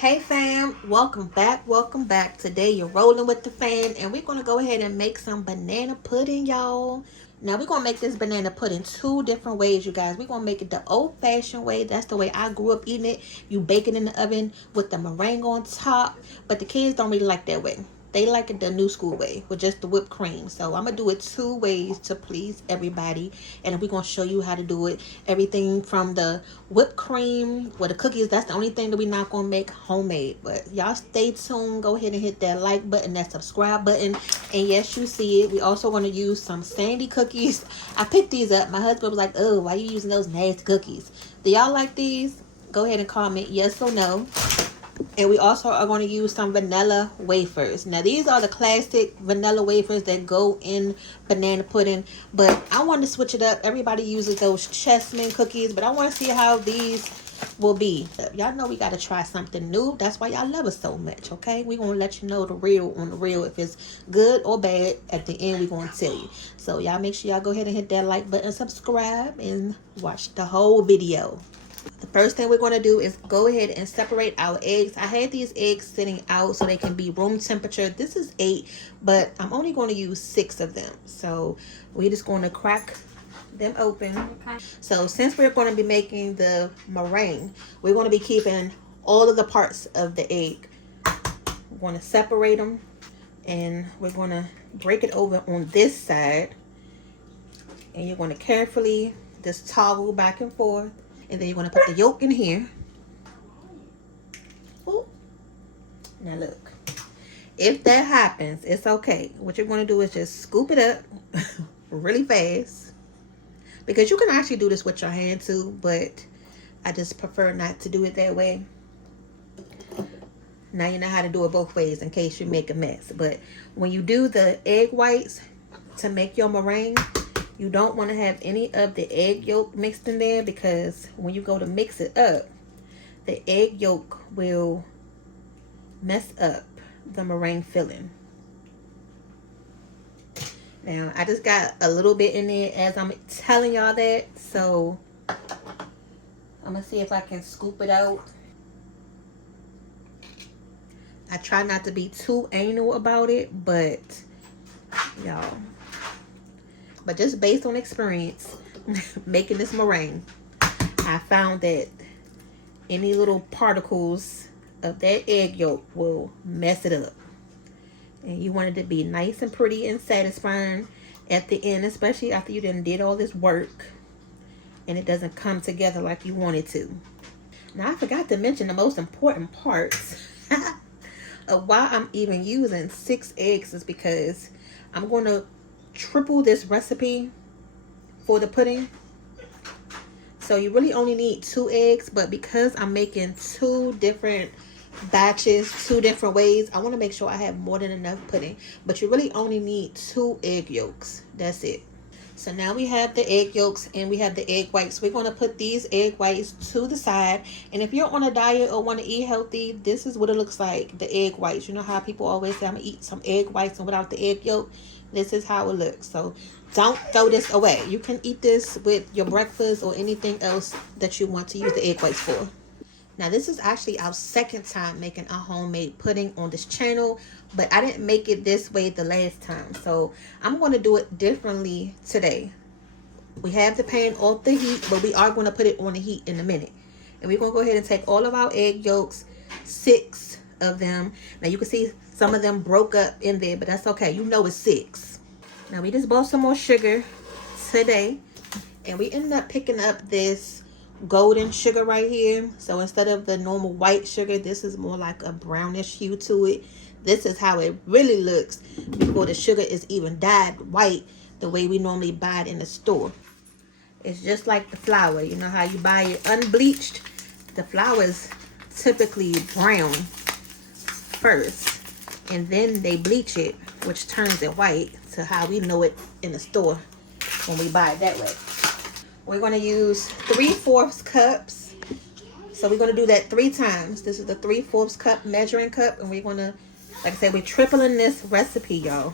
Hey fam, welcome back, welcome back. Today you're rolling with the fam and we're going to go ahead and make some banana pudding, y'all. Now we're going to make this banana pudding two different ways, you guys. We're going to make it the old-fashioned way. That's the way I grew up eating it. You bake it in the oven with the meringue on top, but the kids don't really like that way. They like it the new school way with just the whipped cream. So I'm going to do it two ways to please everybody. And we're going to show you how to do it. Everything from the whipped cream, the cookies, that's the only thing that we're not going to make homemade. But y'all stay tuned. Go ahead and hit that like button, that subscribe button. And yes, you see it. We also going to use some sandy cookies. I picked these up. My husband was like, oh, why are you using those nasty cookies? Do y'all like these? Go ahead and comment yes or no. And we also are going to use some vanilla wafers. Now, these are the classic vanilla wafers that go in banana pudding. But I want to switch it up. Everybody uses those chessmen cookies. But I want to see how these will be. Y'all know we got to try something new. That's why y'all love us so much, okay? We're going to let you know the real on the real. If it's good or bad, at the end, we're going to tell you. So, y'all make sure y'all go ahead and hit that like button, subscribe, and watch the whole video. The first thing we're going to do is go ahead and separate our eggs. I had these eggs sitting out so they can be room temperature. This is 8, but I'm only going to use 6 of them. So we're just going to crack them open. Okay. So since we're going to be making the meringue, we're going to be keeping all of the parts of the egg. We're going to separate them and we're going to break it over on this side. And you're going to carefully just toggle back and forth. And then you're going to put the yolk in here. Ooh. Now look. If that happens, it's okay. What you're going to do is just scoop it up really fast. Because you can actually do this with your hand too. But I just prefer not to do it that way. Now you know how to do it both ways in case you make a mess. But when you do the egg whites to make your meringue, you don't want to have any of the egg yolk mixed in there because when you go to mix it up, the egg yolk will mess up the meringue filling. Now, I just got a little bit in there as I'm telling y'all that, so I'm going to see if I can scoop it out. I try not to be too anal about it, but y'all. But just based on experience making this meringue, I found that any little particles of that egg yolk will mess it up. And you want it to be nice and pretty and satisfying at the end, especially after you did all this work and it doesn't come together like you want it to. Now, I forgot to mention the most important parts of why I'm even using 6 eggs is because I'm going to triple this recipe for the pudding. So you really only need 2 eggs, but because I'm making 2 different batches, 2 different ways, I want to make sure I have more than enough pudding. But you really only need 2 egg yolks. That's it. So now we have the egg yolks and we have the egg whites. We're going to put these egg whites to the side. And if you're on a diet or want to eat healthy, this is what it looks like, the egg whites. You know how people always say, I'm going to eat some egg whites and without the egg yolk? This is how it looks. So don't throw this away. You can eat this with your breakfast or anything else that you want to use the egg whites for. Now, this is actually our second time making a homemade pudding on this channel, but I didn't make it this way the last time. So I'm going to do it differently today. We have the pan off the heat, but we are going to put it on the heat in a minute. And we're going to go ahead and take all of our egg yolks, 6 of them. Now, you can see some of them broke up in there, but that's okay. You know it's 6. Now, we just bought some more sugar today, and we ended up picking up this golden sugar right here. So instead of the normal white sugar, this is more like a brownish hue to it. This is how it really looks before the sugar is even dyed white the way we normally buy it in the store. It's just like the flour. You know how you buy it unbleached? The flour is typically brown first, and then they bleach it, which turns it white to how we know it in the store when we buy it that way. We're going to use 3/4 cups. So we're going to do that 3 times. This is the 3/4 cup measuring cup. And we're going to, like I said, we're tripling this recipe, y'all.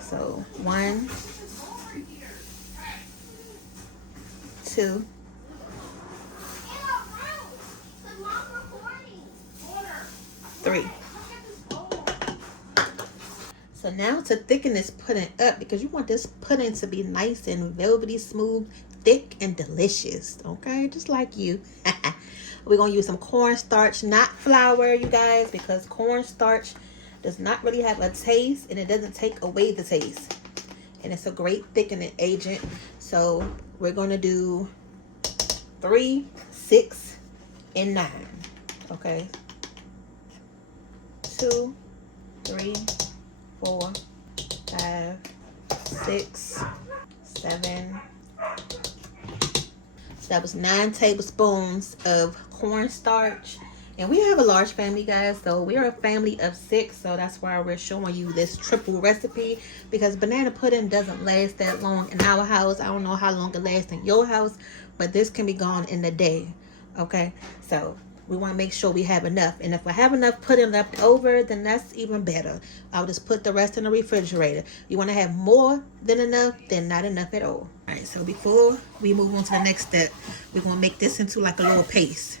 So 1, 2, 3. So now to thicken this pudding up, because you want this pudding to be nice and velvety smooth, thick and delicious, okay, just like you. We're gonna use some cornstarch, not flour, you guys, because cornstarch does not really have a taste and it doesn't take away the taste, and it's a great thickening agent. So we're gonna do 3, 6, and 9. Okay, 2, 3, 4, 5, 6, 7. So that was 9 tablespoons of cornstarch. And we have a large family, guys, so we are a family of 6, so that's why we're showing you this triple recipe, because banana pudding doesn't last that long in our house. I don't know how long it lasts in your house, but this can be gone in a day. Okay, so we want to make sure we have enough, and if I have enough pudding left over, then that's even better. I'll just put the rest in the refrigerator. You want to have more than enough than not enough at all. All right, so before we move on to the next step, we're going to make this into like a little paste.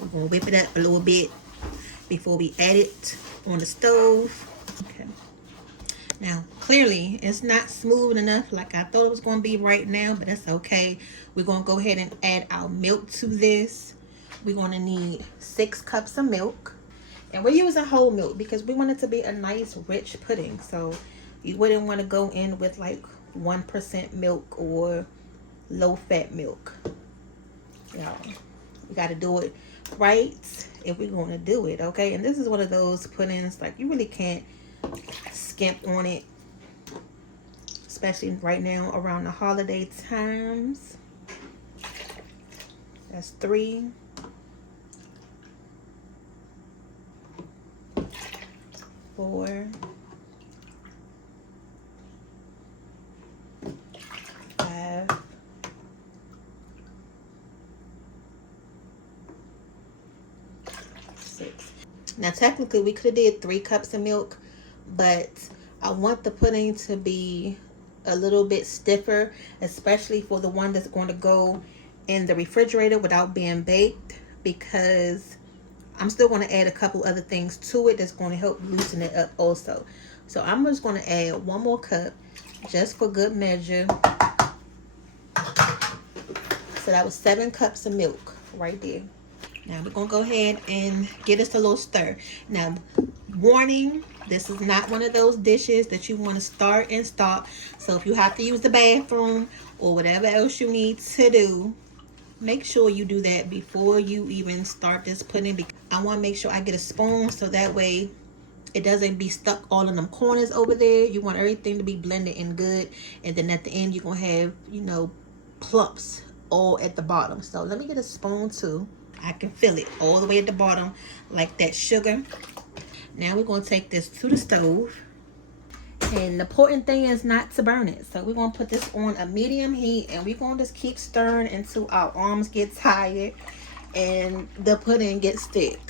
We're going to whip it up a little bit before we add it on the stove. Okay. Now, clearly, it's not smooth enough like I thought it was going to be right now, but that's okay. We're going to go ahead and add our milk to this. We're going to need 6 cups of milk. And we're using whole milk because we want it to be a nice, rich pudding. So you wouldn't want to go in with like 1% milk or low-fat milk. You know, we got to do it right if we're going to do it, okay? And this is one of those puddings, like, you really can't skimp on it, especially right now around the holiday times. That's 3, 4, 5, 6. Now technically we could have did 3 cups of milk, but I want the pudding to be a little bit stiffer, especially for the one that's going to go in the refrigerator without being baked, because I'm still going to add a couple other things to it that's going to help loosen it up also. So I'm just going to add 1 more cup just for good measure. So that was 7 cups of milk right there. Now we're going to go ahead and get us a little stir. Now, warning, this is not one of those dishes that you want to start and stop. So if you have to use the bathroom or whatever else you need to do, make sure you do that before you even start this pudding. Because I want to make sure I get a spoon so that way it doesn't be stuck all in them corners over there. You want everything to be blended in good. And then at the end, you're going to have, you know, clumps all at the bottom. So let me get a spoon too. I can feel it all the way at the bottom, like that sugar. Now we're going to take this to the stove. And the important thing is not to burn it. So we're going to put this on a medium heat, and we're going to just keep stirring until our arms get tired and the pudding gets thick.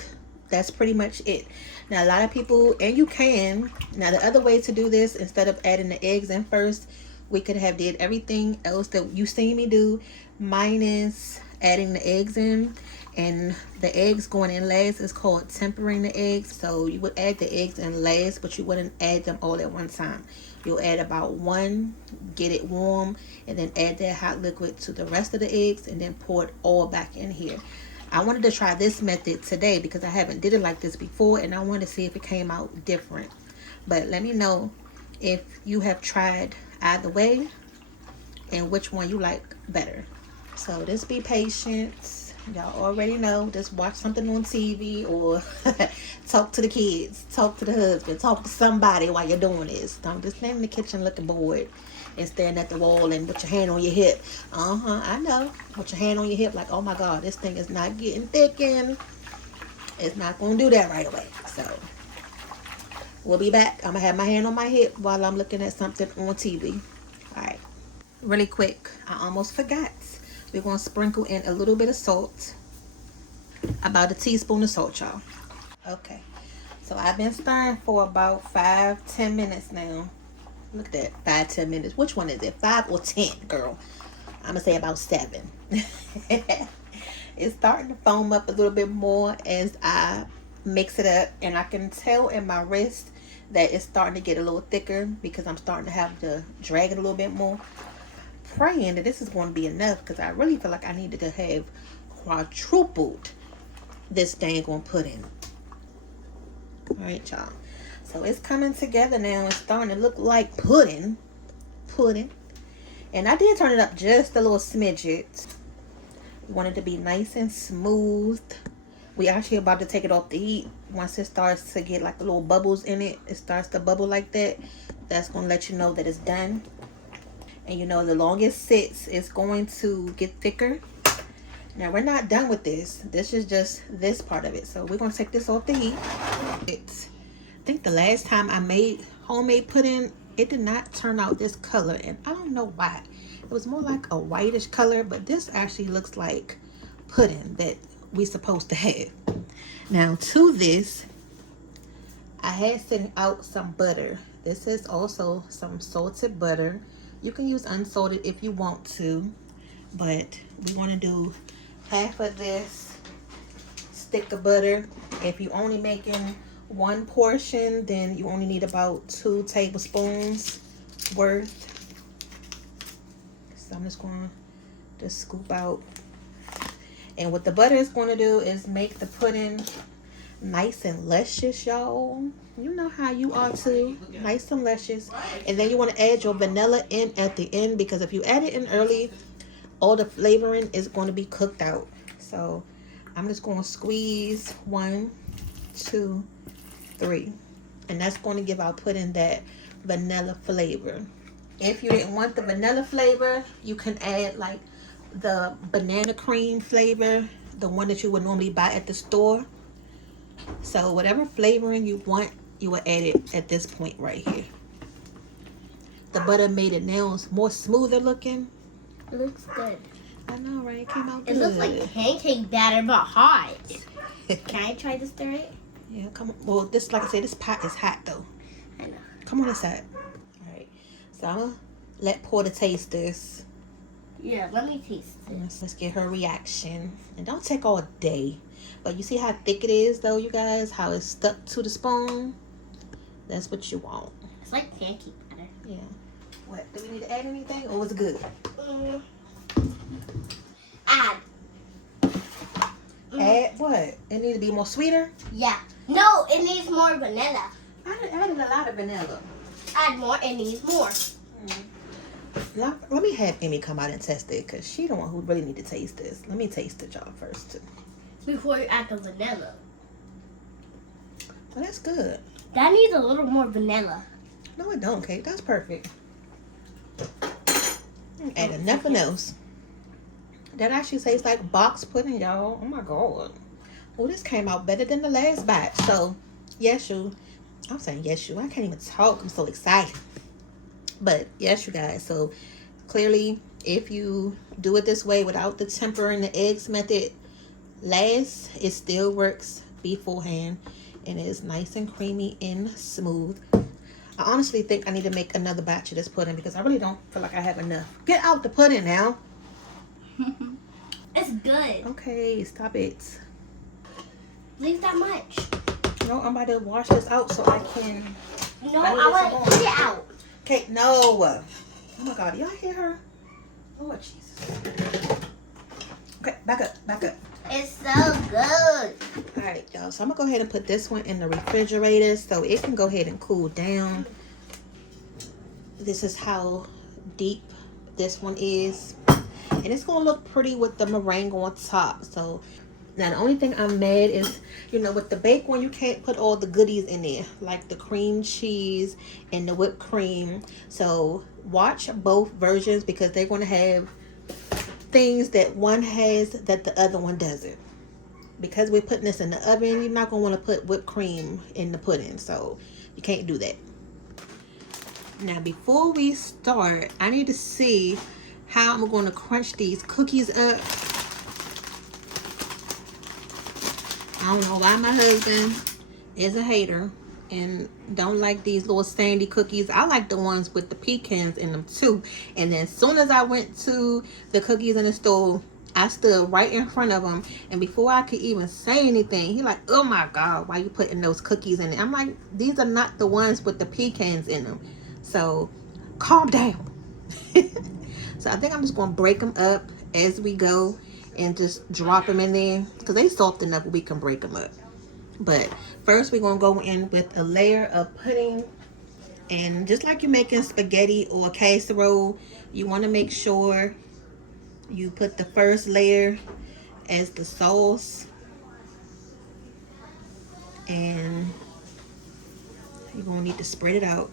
That's pretty much it. Now a lot of people, and you can, now the other way to do this, instead of adding the eggs in first, we could have did everything else that you seen me do, minus adding the eggs in. And the eggs going in last is called tempering the eggs. So you would add the eggs in last, but you wouldn't add them all at one time. You'll add about 1, get it warm, and then add that hot liquid to the rest of the eggs, and then pour it all back in here. I wanted to try this method today because I haven't did it like this before, and I wanted to see if it came out different. But let me know if you have tried either way and which one you like better. So just be patient. Y'all already know, just watch something on TV or talk to the kids, talk to the husband, talk to somebody while you're doing this. Don't just stand in the kitchen looking bored and staring at the wall and put your hand on your hip. I know. Put your hand on your hip like, oh my God, this thing is not getting thickened. It's not going to do that right away. So we'll be back. I'm going to have my hand on my hip while I'm looking at something on TV. All right. Really quick, I almost forgot. We're going to sprinkle in a little bit of salt. About a teaspoon of salt, y'all. Okay. So I've been stirring for about 5-10 minutes now. Look at that. 5-10 minutes. Which one is it? 5 or 10, girl? I'm going to say about 7. It's starting to foam up a little bit more as I mix it up, and I can tell in my wrist that it's starting to get a little thicker because I'm starting to have to drag it a little bit more. Praying that this is going to be enough, because I really feel like I needed to have quadrupled this dang on pudding. All right, y'all. So it's coming together now. It's starting to look like pudding. And I did turn it up just a little smidget. We want it to be nice and smooth. We actually about to take it off the heat. Once it starts to get like little bubbles in it, it starts to bubble like that. That's going to let you know that it's done. And you know, the longer it sits, it's going to get thicker. Now, we're not done with this. This is just this part of it. So we're going to take this off the heat. I think the last time I made homemade pudding, it did not turn out this color. And I don't know why. It was more like a whitish color. But this actually looks like pudding that we're supposed to have. Now, to this, I had sent out some butter. This is also some salted butter. You can use unsalted if you want to, but we want to do half of this stick of butter. If you're only making one portion, then you only need about 2 tablespoons worth. So I'm just going to scoop out. And what the butter is going to do is make the pudding nice and luscious, y'all. You know how you are too. Nice and luscious. And then you want to add your vanilla in at the end, because if you add it in early, all the flavoring is going to be cooked out. So I'm just going to squeeze 1, 2, 3. And that's going to give our pudding that vanilla flavor. If you didn't want the vanilla flavor, you can add like the banana cream flavor, the one that you would normally buy at the store. So whatever flavoring you want, you will add it at this point right here. The butter made it now more smoother looking. It looks good. I know, right? It came out good. It looks like pancake batter, but hot. Can I try to stir it? Yeah, come on. Well, this, like I said, this pot is hot though. I know. Come on inside. All right. So I'm gonna let Porter taste this. Yeah, let me taste it. Let's get her reaction. And don't take all day. But you see how thick it is though, you guys? How it's stuck to the spoon? That's what you want. It's like pancake batter. Yeah. What? Do we need to add anything, or was it good? Add. Add what? It needs to be more sweeter? Yeah. No, it needs more vanilla. I added a lot of vanilla. Add more, it needs more. Let me have Emmy come out and test it, because she the one who really need to taste this. Let me taste it, y'all, first too. Before you add the vanilla. Well, that's good. That needs a little more vanilla. No, it don't, Kate. That's perfect. Add nothing else. That actually tastes like box pudding, y'all. Oh my god. Oh, this came out better than the last batch. So, yes, you. I'm saying yes, you. I can't even talk. I'm so excited. But yes, you guys. So clearly, if you do it this way without the tempering the eggs method last, it still works beforehand, and it is nice and creamy and smooth. I honestly think I need to make another batch of this pudding, because I really don't feel like I have enough. Get out the pudding now. It's good. Okay, stop it. Leave that much. No, I'm about to wash this out so I can. No, I want to put it out. Okay, no. Oh my god, y'all hear her? Lord Jesus. Okay, back up, back up. It's so good. All right, y'all. So I'm gonna go ahead and put this one in the refrigerator so it can go ahead and cool down. This is how deep this one is, and it's gonna look pretty with the meringue on top. So now the only thing I'm mad is, you know, with the baked one, you can't put all the goodies in there, like the cream cheese and the whipped cream. So watch both versions, because they're gonna have things that one has that the other one doesn't. Because we're putting this in the oven, you're not going to want to put whipped cream in the pudding, so you can't do that. Now before we start, I need to see how I'm going to crunch these cookies up. I don't know why my husband is a hater and don't like these little sandy cookies. I like the ones with the pecans in them too. And then as soon as I went to the cookies in the store, I stood right in front of him, and before I could even say anything, he like, oh my God, why you putting those cookies in it? I'm like, these are not the ones with the pecans in them. So calm down. So I think I'm just going to break them up as we go and just drop them in there because they soft enough we can break them up. But first we're going to go in with a layer of pudding. And just like you're making spaghetti or casserole, you want to make sure you put the first layer as the sauce. And you're going to need to spread it out.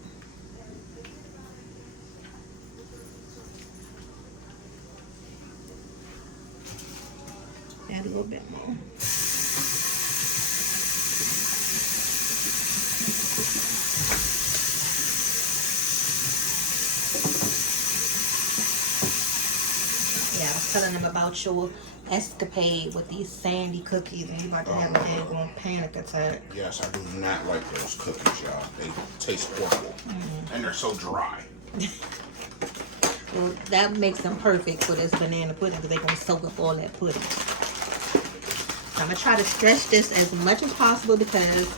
Add a little bit more. Yeah, I was telling them about your escapade with these sandy cookies, and you about to have a daggone panic attack. Yes, I do not like those cookies, y'all. They taste horrible, and they're so dry. Well, that makes them perfect for this banana pudding because they're going to soak up all that pudding. So I'm going to try to stretch this as much as possible because,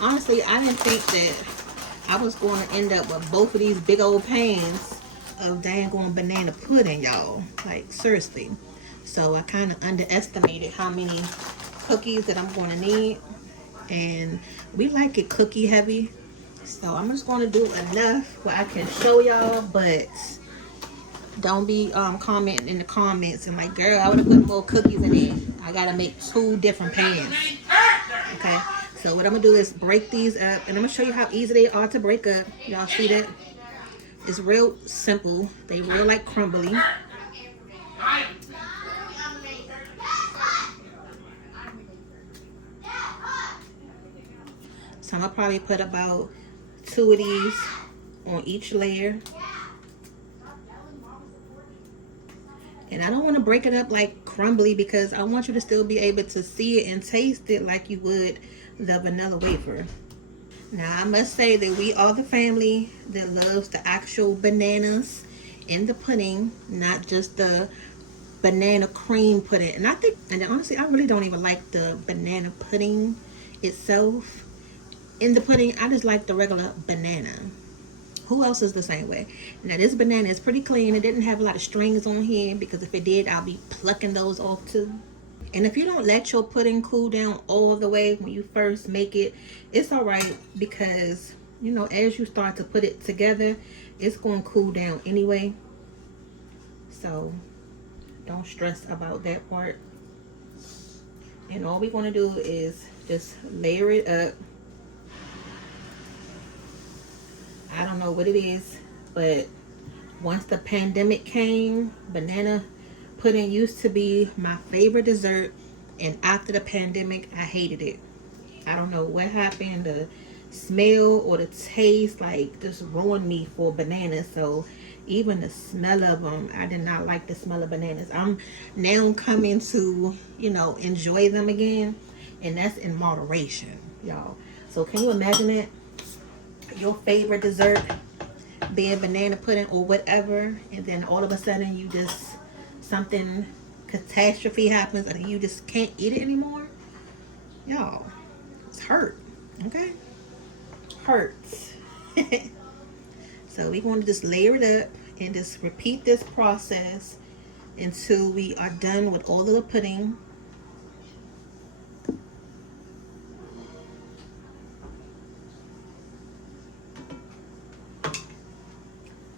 honestly, I didn't think that I was going to end up with both of these big old pans of dang-on banana pudding, y'all. Like, seriously. So I kind of underestimated how many cookies that I'm going to need. And we like it cookie heavy. So I'm just going to do enough where I can show y'all, but don't be commenting in the comments and like, girl, I would have put more cookies in there. I gotta make 2 different pans. Okay, so what I'm gonna do is break these up, and I'm gonna show you how easy they are to break up. Y'all see that? It's real simple. They real like crumbly. So I'm gonna probably put about 2 of these on each layer. And I don't want to break it up like crumbly because I want you to still be able to see it and taste it like you would the vanilla wafer. Now, I must say that we are the family that loves the actual bananas in the pudding, not just the banana cream pudding. And I think, and honestly, I really don't even like the banana pudding itself in the pudding. I just like the regular banana. Who else is the same way? Now this banana is pretty clean. It didn't have a lot of strings on here because if it did, I'll be plucking those off too. And if you don't let your pudding cool down all the way when you first make it, it's all right because, you know, as you start to put it together, it's going to cool down anyway. So don't stress about that part. And all we're going to do is just layer it up. I don't know what it is, but once the pandemic came, banana pudding used to be my favorite dessert, and after the pandemic, I hated it. I don't know what happened. The smell or the taste like just ruined me for bananas. So even the smell of them, I did not like the smell of bananas. I'm now coming to, you know, enjoy them again, and that's in moderation, y'all. So can you imagine it? Your favorite dessert being banana pudding or whatever, and then all of a sudden you just, something catastrophe happens and you just can't eat it anymore. Y'all, it's hurt. Okay, hurts. So we want to just layer it up and just repeat this process until we are done with all of the pudding.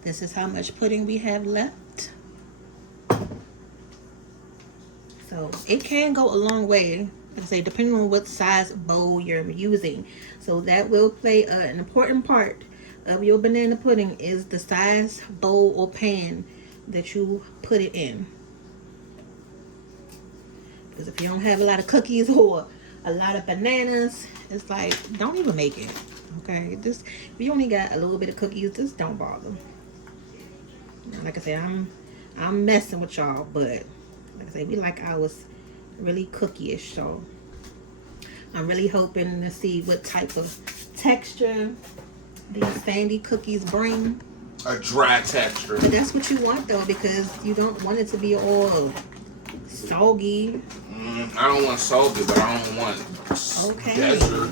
This is how much pudding we have left. So it can go a long way, like I say, depending on what size bowl you're using. So that will play an important part of your banana pudding is the size bowl or pan that you put it in. Because if you don't have a lot of cookies or a lot of bananas, it's like, don't even make it. Okay, just if you only got a little bit of cookies, just don't bother. Like I said, I'm messing with y'all, but like I said, we like ours really cookie-ish. So I'm really hoping to see what type of texture these sandy cookies bring. A dry texture. But that's what you want though, because you don't want it to be all soggy. I don't want soggy, but I don't want desert.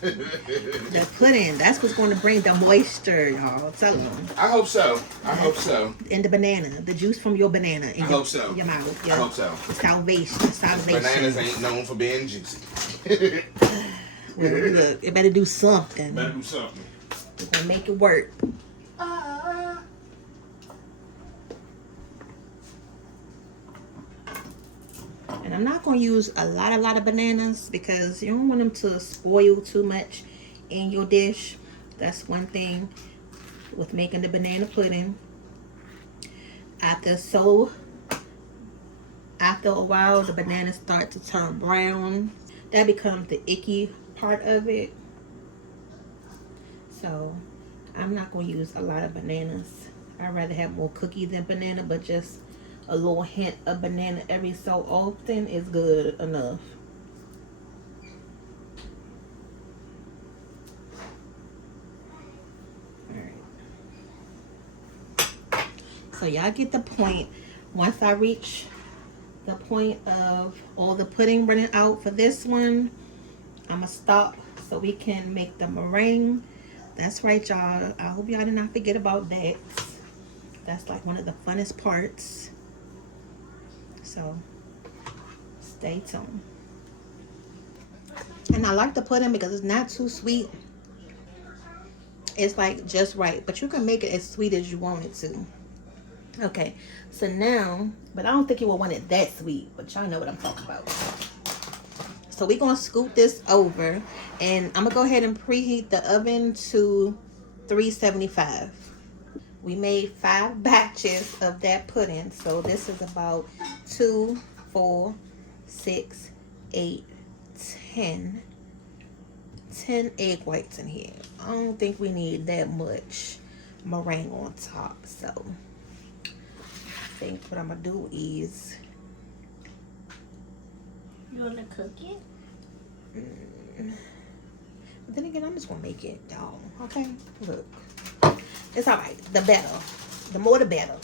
The pudding, that's what's going to bring the moisture, y'all. Tell them. I hope so. I hope so. And the banana, the juice from your banana. In I hope so. Your mouth. I hope so. Salvation. Bananas ain't known for being juicy. Well, look, it better do something. Better do something. We're gonna make it work. And I'm not going to use a lot of bananas because you don't want them to spoil too much in your dish. That's one thing with making the banana pudding. After a while, the bananas start to turn brown. That becomes the icky part of it. So I'm not going to use a lot of bananas. I'd rather have more cookie than banana, but just a little hint of banana every so often is good enough. Alright. So y'all get the point. Once I reach the point of all the pudding running out for this one, I'm going to stop so we can make the meringue. That's right, y'all. I hope y'all did not forget about that. That's like one of the funnest parts. So stay tuned. And I like the pudding because it's not too sweet. It's like just right, but you can make it as sweet as you want it to. Okay, so now, but I don't think you will want it that sweet, but y'all know what I'm talking about. So we're gonna scoop this over, and I'm gonna go ahead and preheat the oven to 375. We made 5 batches of that pudding. So this is about 2, 4, 6, 8, 10. 10 egg whites in here. I don't think we need that much meringue on top. So I think what I'm going to do is... You want to cook it? But then again, I'm just going to make it, y'all. Okay? Look. It's alright. The better. The more the better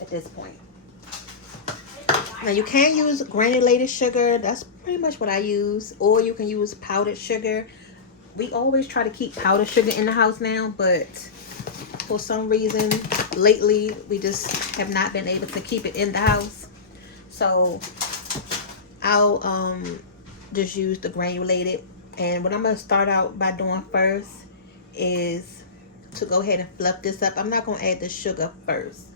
at this point. Now you can use granulated sugar. That's pretty much what I use. Or you can use powdered sugar. We always try to keep powdered sugar in the house now. But for some reason, lately, we just have not been able to keep it in the house. So I'll just use the granulated. And what I'm going to start out by doing first is to go ahead and fluff this up. I'm not going to add the sugar first.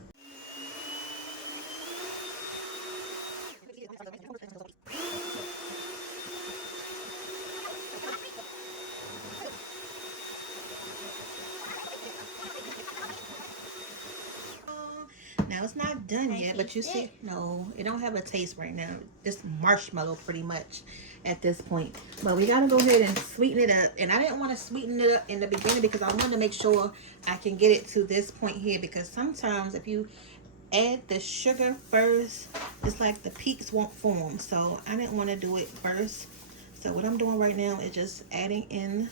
Now it's not done yet, but you see, no, it don't have a taste right now. Just marshmallow pretty much at this point. But we gotta go ahead and sweeten it up. And I didn't want to sweeten it up in the beginning because I wanted to make sure I can get it to this point here. Because sometimes if you add the sugar first, it's like the peaks won't form. So I didn't want to do it first. So what I'm doing right now is just adding in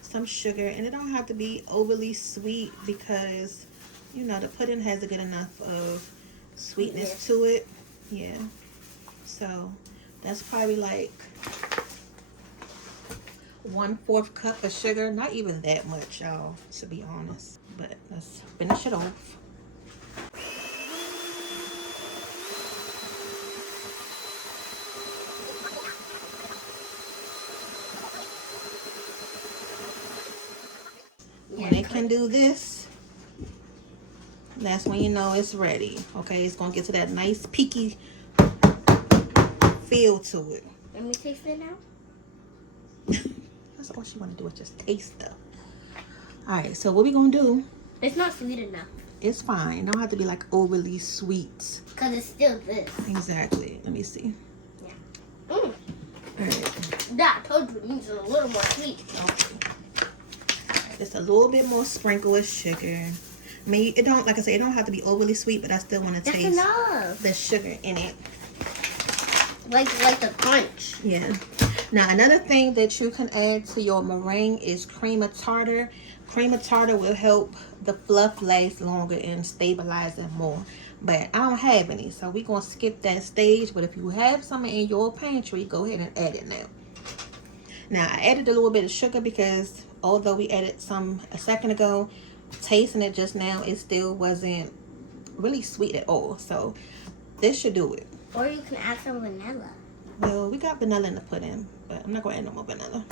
some sugar. And it don't have to be overly sweet because, you know, the pudding has a good enough of sweetness to it. Yeah. So that's probably like 1/4 cup of sugar. Not even that much, y'all, to be honest. But let's finish it off. When it can do this, that's when you know it's ready. Okay, it's gonna get to that nice peaky feel to it. Let me taste it now. That's all she want to do is just taste stuff. All right, so what we gonna do? It's not sweet enough. It's fine. It don't have to be like overly sweet. Because it's still this. Exactly. Let me see. Yeah. All right. That I told you it needs a little more sweet. Okay. Just a little bit more sprinkle of sugar. I mean, it don't, like I said, it don't have to be overly sweet, but I still want to That's taste enough. the sugar in it. Like the crunch. Yeah. Now, another thing that you can add to your meringue is cream of tartar. Cream of tartar will help the fluff last longer and stabilize it more. but I don't have any, so we're gonna skip that stage. But if you have some in your pantry, go ahead and add it now. Now I added a little bit of sugar because although we added some a second ago, tasting it just now, it still wasn't really sweet at all. So this should do it. Or you can add some vanilla. Well, we got vanilla in the pudding, but I'm not gonna add no more vanilla.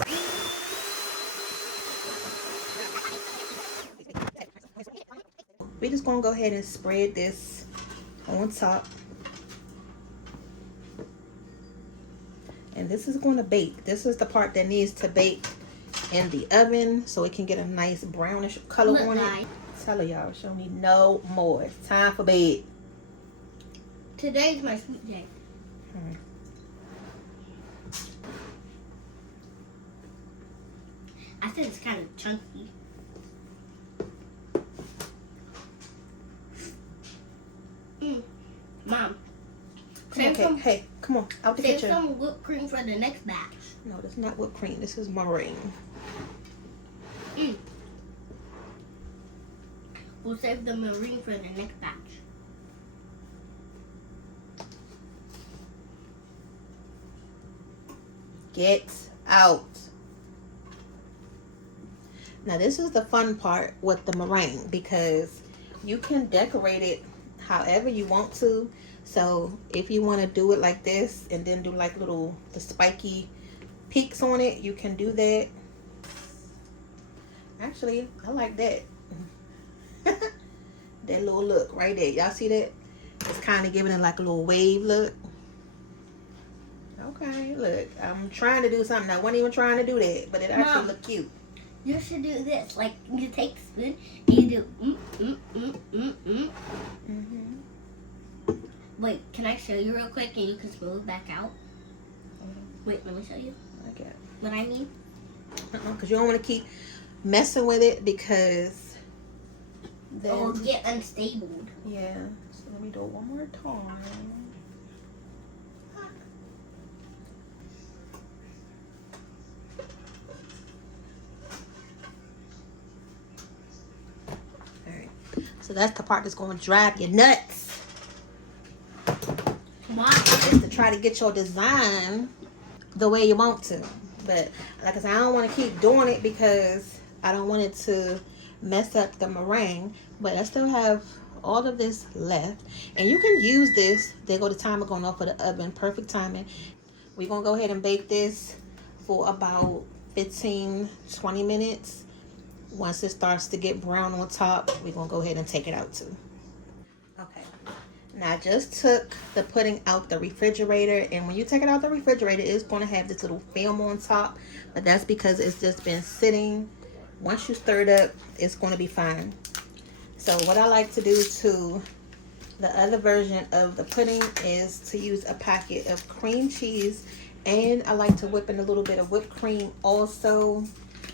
We're just gonna go ahead and spread this on top. And this is going to bake. This is the part that needs to bake in the oven so it can get a nice brownish color on it. Tell y'all, show me no more. It's time for bed. Today's my sweet day. I think it's kind of chunky. Mom. Okay, hey, come on, out the Save kitchen. some whipped cream for the next batch. No, that's not whipped cream. This is meringue. We'll save the meringue for the next batch. Get out. Now this is the fun part with the meringue because you can decorate it however you want to. So if you want to do it like this and then do like the spiky peaks on it, you can do that. Actually, I like that. That little look right there. Y'all see that? It's kind of giving it like a little wave look. Okay, look. I'm trying to do something. I wasn't even trying to do that, but it actually looked cute. You should do this. Like, you take the spoon and you do Wait, can I show you real quick and you can smooth back out? Wait, let me show you. Okay. What I mean? Because you don't want to keep messing with it because then It will get unstable. yeah. So let me do it one more time. All right. So that's the part that's going to drive you nuts. Why? Is to try to get your design the way you want to. But like I said, I don't want to keep doing it because I don't want it to mess up the meringue. But I still have all of this left. And you can use this. There go the timer going off for the oven. Perfect timing. We're going to go ahead and bake this for about 15-20 minutes. Once it starts to get brown on top, we're going to go ahead and take it out too. Okay. Now I just took the pudding out the refrigerator, and when you take it out the refrigerator, it's going to have this little film on top, but that's because it's just been sitting. Once you stir it up, it's going to be fine. So what I like to do to the other version of the pudding is to use a packet of cream cheese, and I like to whip in a little bit of whipped cream also.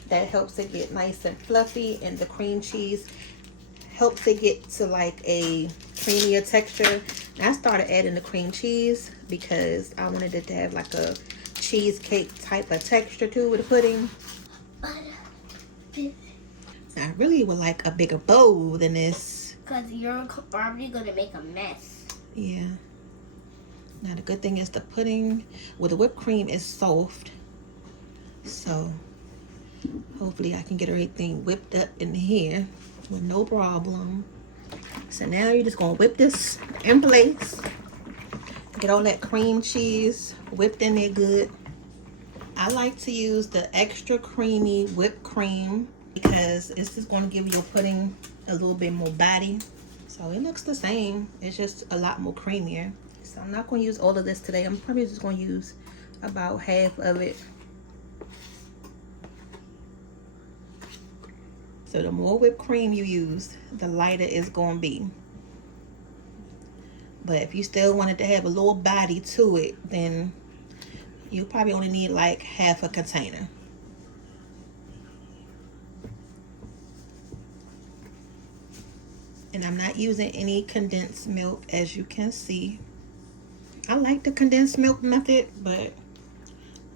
That helps it get nice and fluffy, and the cream cheese helps it get to like a creamier texture. And I started adding the cream cheese because I wanted it to have like a cheesecake type of texture to the pudding. I really would like a bigger bowl than this. Because you're probably going to make a mess. Yeah. Now the good thing is the pudding with the whipped cream is soft. So hopefully I can get everything whipped up in here with no problem. So now you're just gonna whip this in place. Get all that cream cheese whipped in there good. I like to use the extra creamy whipped cream because it's just gonna give your pudding a little bit more body. So it looks the same, it's just a lot more creamier. So I'm not gonna use all of this today. I'm probably just gonna use about half of it. So the more whipped cream you use, the lighter it's going to be. But if you still want it to have a little body to it, then you probably only need like half a container. And I'm not using any condensed milk, as you can see. I like the condensed milk method, but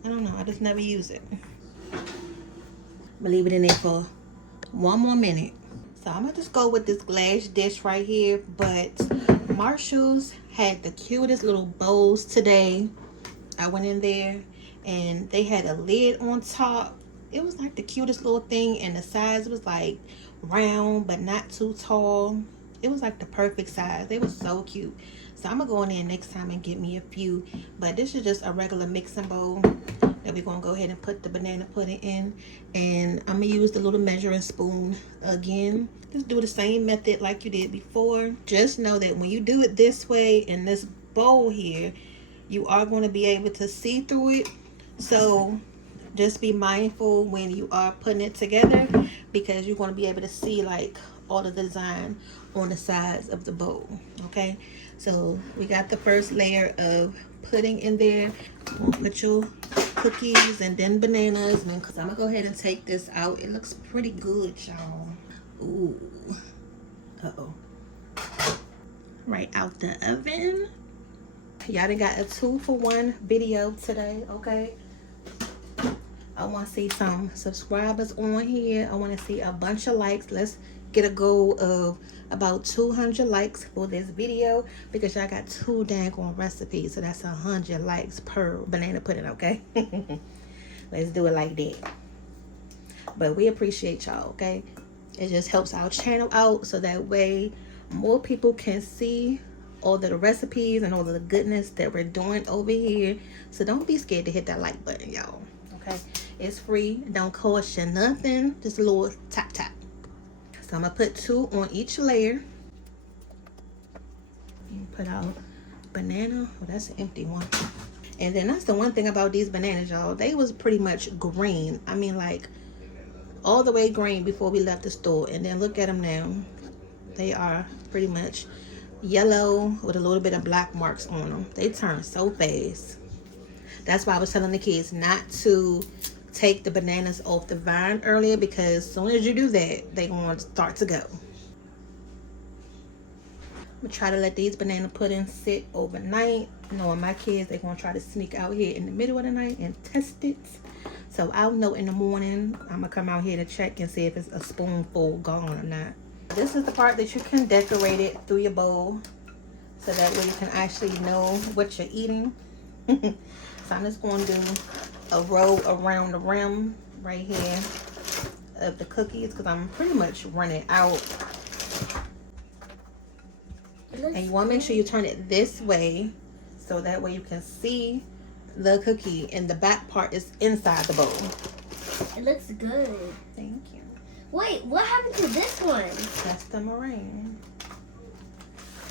I don't know, I just never use it. I'm gonna leave it in there for one more minute. So I'm gonna just go with this glass dish right here, but Marshalls had the cutest little bowls today. I went in there and they had a lid on top. It was like the cutest little thing, and the size was like round but not too tall. It was like the perfect size. They were so cute. So I'm gonna go in there next time and get me a few. But this is just a regular mixing bowl that we're gonna go ahead and put the banana pudding in. And I'm gonna use the little measuring spoon again. Just do the same method like you did before. Just know that when you do it this way in this bowl here, you are going to be able to see through it. So just be mindful when you are putting it together, because you're going to be able to see like all the design on the sides of the bowl. Okay, so we got the first layer of pudding in there. Put your cookies and then bananas, man, because I'm gonna go ahead and take this out. It looks pretty good, y'all. Ooh, uh-oh. Right out the oven. Y'all done got a 2-for-1 video today, okay? I want to see some subscribers on here. I want to see a bunch of likes. Let's get a goal of about 200 likes for this video, because y'all got 2 dang on recipes, so that's 100 likes per banana pudding, okay? Let's do it like that. But we appreciate y'all, okay? It just helps our channel out, so that way more people can see all of the recipes and all of the goodness that we're doing over here. So don't be scared to hit that like button, y'all. Okay, it's free, don't cost you nothing, just a little tap tap. So I'm gonna put 2 on each layer. Put out banana. Oh, that's an empty one. And then that's the one thing about these bananas, y'all, they was pretty much green. I mean, like all the way green before we left the store, and then look at them now. They are pretty much yellow with a little bit of black marks on them. They turn so fast. That's why I was telling the kids not to take the bananas off the vine earlier, because as soon as you do that, they're going to start to go. I'm going to try to let these banana puddings sit overnight. Knowing my kids, they're going to try to sneak out here in the middle of the night and test it. So I'll know in the morning. I'm going to come out here to check and see if it's a spoonful gone or not. This is the part that you can decorate it through your bowl, so that way you can actually know what you're eating. So I'm just going to do a row around the rim right here of the cookies, because I'm pretty much running out. And you want to make sure you turn it this way, so that way you can see the cookie and the back part is inside the bowl. It looks good. Thank you. Wait, what happened to this one? That's the meringue.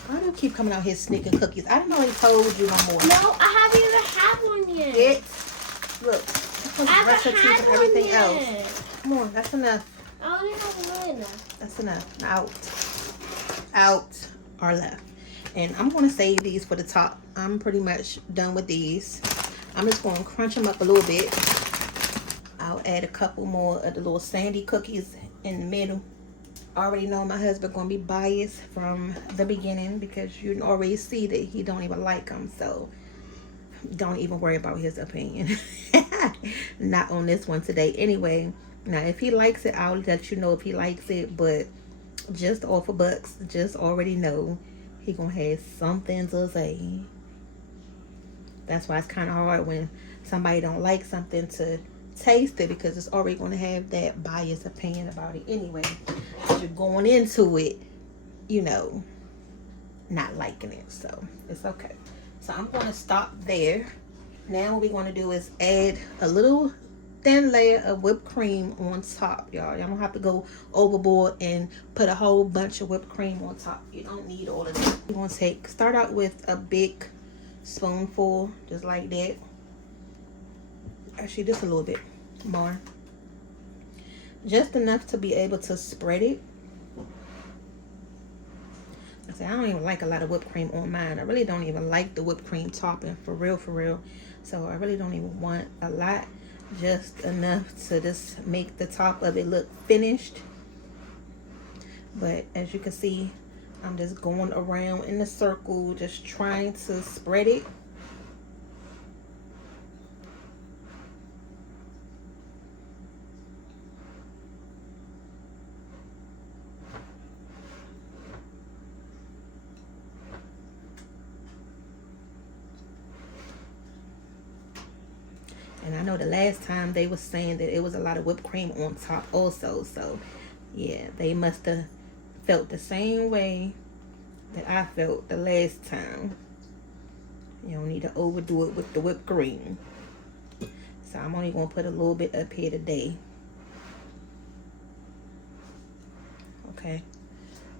Why do you keep coming out here sneaking cookies? I didn't already told you no more. No, I haven't even had one yet. Look, I haven't recipes had and one everything yet. else. Come on, that's enough. I only have one. That's enough. Out or left. And I'm going to save these for the top. I'm pretty much done with these. I'm just going to crunch them up a little bit. I'll add a couple more of the little sandy cookies in the middle. I already know my husband going to be biased from the beginning, because you can already see that he don't even like them. So don't even worry about his opinion. Not on this one today. Anyway, now if he likes it, I'll let you know if he likes it. But just off of bucks, just already know he gonna have something to say. That's why it's kind of hard when somebody don't like something to taste it, because it's already going to have that biased opinion about it anyway. You're going into it, you know, not liking it, so it's okay. So I'm going to stop there. Now what we're going to do is add a little thin layer of whipped cream on top, y'all. Y'all don't have to go overboard and put a whole bunch of whipped cream on top. You don't need all of that. We're going to start out with a big spoonful, just like that. Actually, just a little bit more, just enough to be able to spread it. I don't even like a lot of whipped cream on mine. I really don't even like the whipped cream topping, for real. So I really don't even want a lot, just enough to just make the top of it look finished. But as you can see, I'm just going around in a circle, just trying to spread it. I know the last time they was saying that it was a lot of whipped cream on top also. So yeah, they must have felt the same way that I felt the last time. You don't need to overdo it with the whipped cream. So I'm only gonna put a little bit up here today. Okay,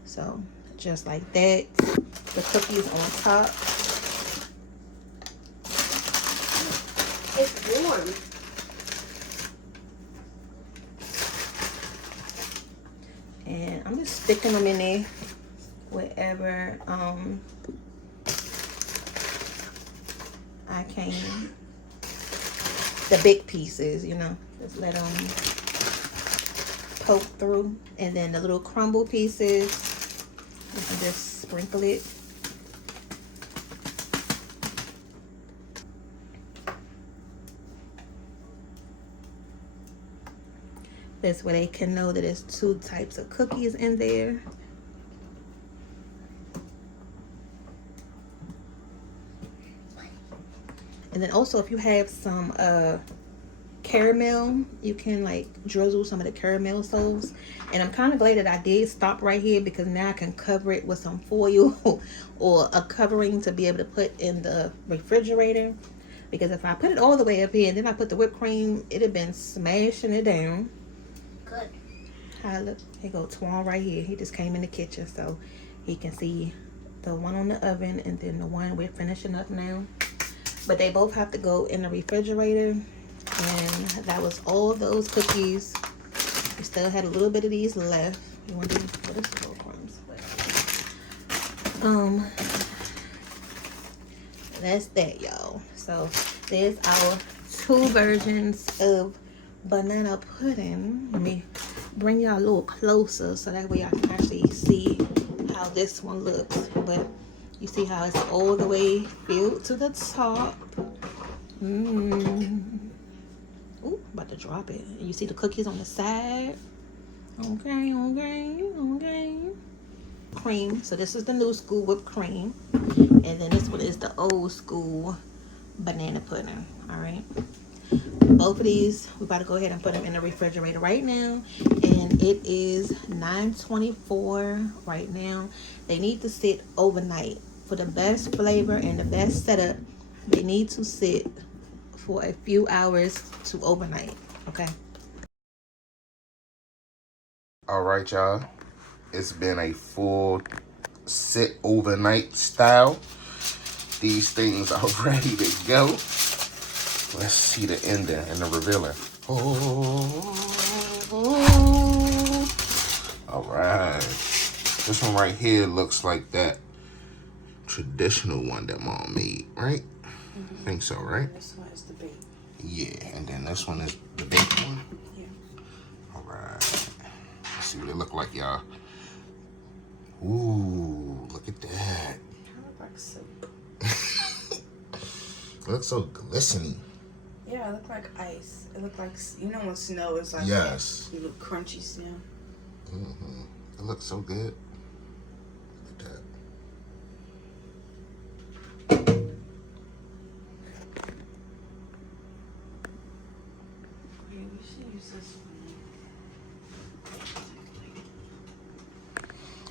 so just like that, the cookies on top. It's warm. And I'm just sticking them in there wherever I can. The big pieces, you know, just let them poke through. And then the little crumble pieces, you can just sprinkle it. This way they can know that there's 2 types of cookies in there. And then also if you have some caramel, you can like drizzle some of the caramel sauce. And I'm kind of glad that I did stop right here, because now I can cover it with some foil or a covering to be able to put in the refrigerator. Because if I put it all the way up here and then I put the whipped cream, it'd have been smashing it down. Good. Hi, look, here go Twan right here. He just came in the kitchen so he can see the one on the oven and then the one we're finishing up now. But they both have to go in the refrigerator. And that was all those cookies. We still had a little bit of these left. You want to do what is the little crumbs? That's that, y'all. So there's our 2 versions of banana pudding. Let me bring y'all a little closer so that way I can actually see how this one looks. But you see how it's all the way filled to the top. Ooh, about to drop it. You see the cookies on the side. Okay. Cream. So this is the new school whipped cream. And then this one is the old school banana pudding. All right. Both of these, we about to go ahead and put them in the refrigerator right now. And it is 9:24 right now. They need to sit overnight. For the best flavor and the best setup, they need to sit for a few hours to overnight. Okay. All right, y'all. It's been a full sit overnight style. These things are ready to go. Let's see the ending and the revealing. All right. This one right here looks like that traditional one that Mom made, right? I think so, right? This one is the big. Yeah, and then this one is the big one. Yeah. All right. Let's see what it look like, y'all. Ooh, look at that. Kind of like soup. It looks so glistening. Yeah, it looked like ice. It looked like, you know when snow is like, Yes. you look crunchy snow. It looks so good. Look at that. Yeah, we should use this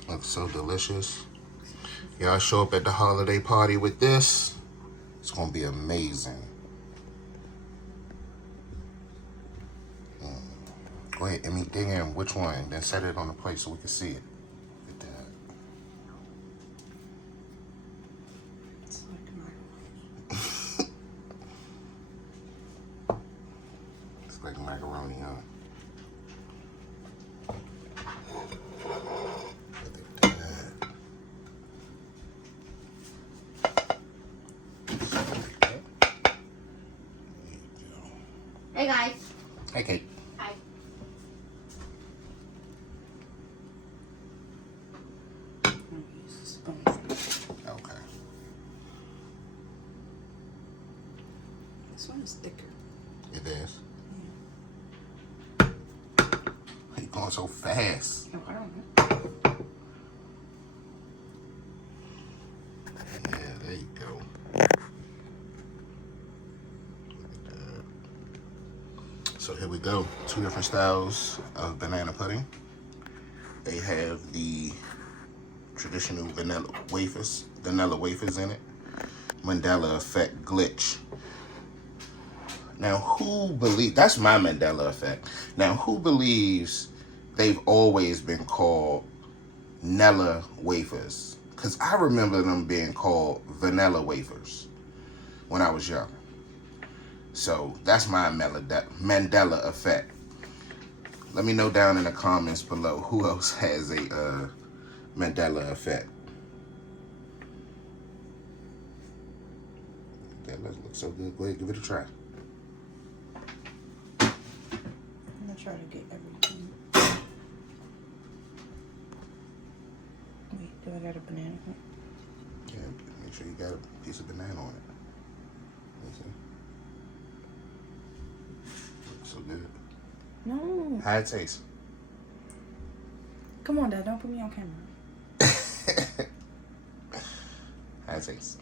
one. Looks so delicious. Y'all show up at the holiday party with this. It's gonna be amazing. Go ahead, Emmy, dig in which one, then set it on the plate so we can see it. Look at that. It's like macaroni. It's like macaroni, huh? Look at that. Hey guys. Hey, Kate. Hi. I'm gonna use a spoon for this. Okay. This one is thicker. It is. You going so fast. Oh, I don't know. Yeah, there you go. Look at that. So here we go. 2 different styles of banana pudding. They have the traditional vanilla wafers in it. Mandela effect glitch. Now who believes, that's my Mandela effect. Now who believes they've always been called Nella wafers? Because I remember them being called vanilla wafers when I was young. So that's my Mandela effect. Let me know down in the comments below who else has a Mandela effect. That looks so good. Go ahead, give it a try. I'm gonna try to get everything. Wait, do I got a banana? Yeah, make sure you got a piece of banana on it. Let's see. Looks so good. No. How it taste? Come on, Dad. Don't put me on camera. How it taste?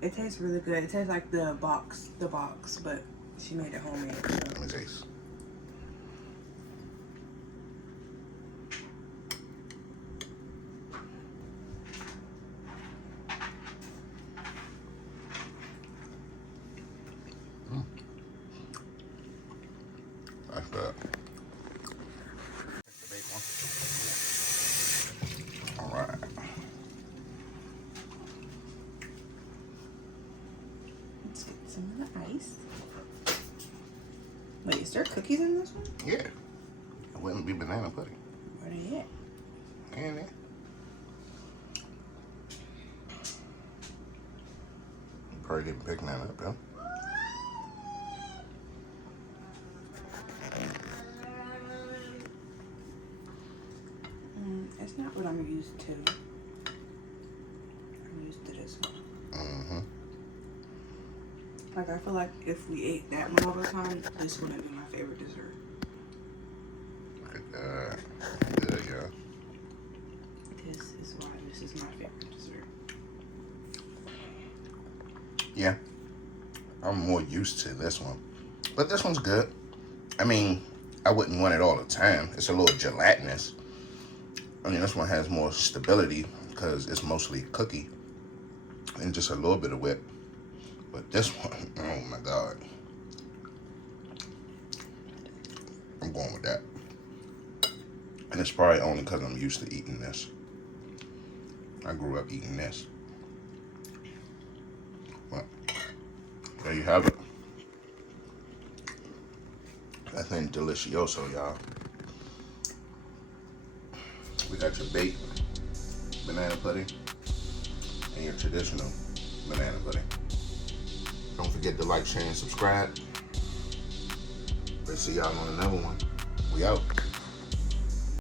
It tastes really good. It tastes like the box, but she made it homemade. So. Let me taste. That's good. All right. Let's get some of the ice. Wait, is there cookies in this one? Yeah. It wouldn't be banana pudding. Where they at? And it. You probably didn't pick none up, though. It's not what I'm used to. I'm used to this one. Mm-hmm. Like, I feel like if we ate that one all the time, this wouldn't be my favorite dessert. Good, yeah. This is why this is my favorite dessert. Yeah. I'm more used to this one. But this one's good. I mean, I wouldn't want it all the time. It's a little gelatinous. I mean, this one has more stability because it's mostly cookie and just a little bit of whip. But this one, oh my God. I'm going with that. And it's probably only because I'm used to eating this. I grew up eating this. But there you have it. That thing's delicioso, y'all. We got your baked banana pudding and your traditional banana pudding. Don't forget to like, share, and subscribe. Let's see y'all on another one. We out.